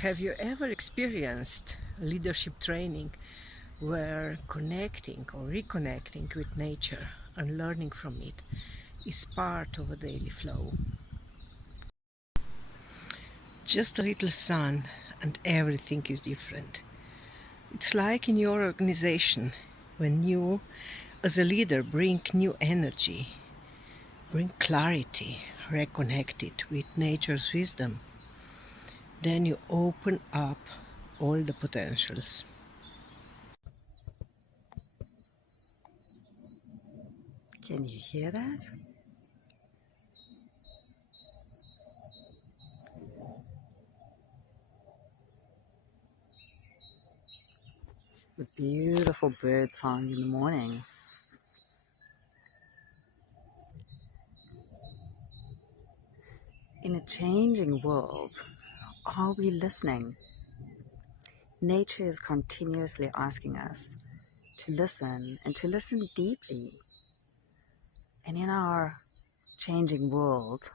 Have you ever experienced leadership training where connecting or reconnecting with nature and learning from it is part of a daily flow? Just a little sun and everything is different. It's like in your organization when you, as a leader, bring new energy, bring clarity, reconnect it with nature's wisdom. Then you open up all the potentials. Can you hear that? The beautiful bird song in the morning. In a changing world, are we listening? Nature is continuously asking us to listen and to listen deeply. And in our changing world,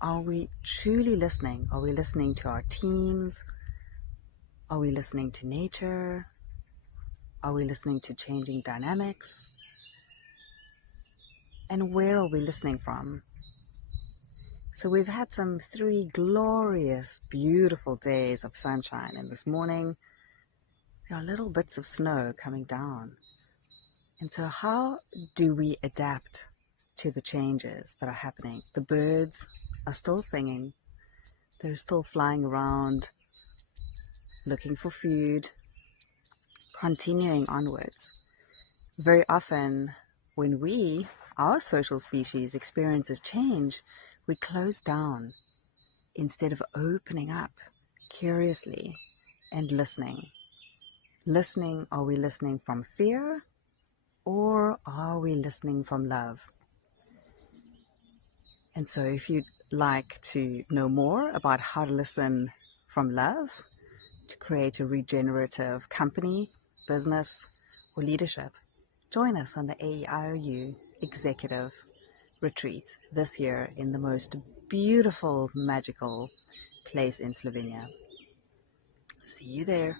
are we truly listening? Are we listening to our teams? Are we listening to nature? Are we listening to changing dynamics? And where are we listening from? So we've had some 3 glorious, beautiful days of sunshine, and this morning there are little bits of snow coming down. And so how do we adapt to the changes that are happening? The birds are still singing. They're still flying around, looking for food, continuing onwards. Very often when our social species, experiences change, we close down instead of opening up curiously and listening. Listening, are we listening from fear or are we listening from love? And so if you'd like to know more about how to listen from love to create a regenerative company, business, or leadership, join us on the AEIOU Executive Retreat this year in the most beautiful, magical place in Slovenia. See you there.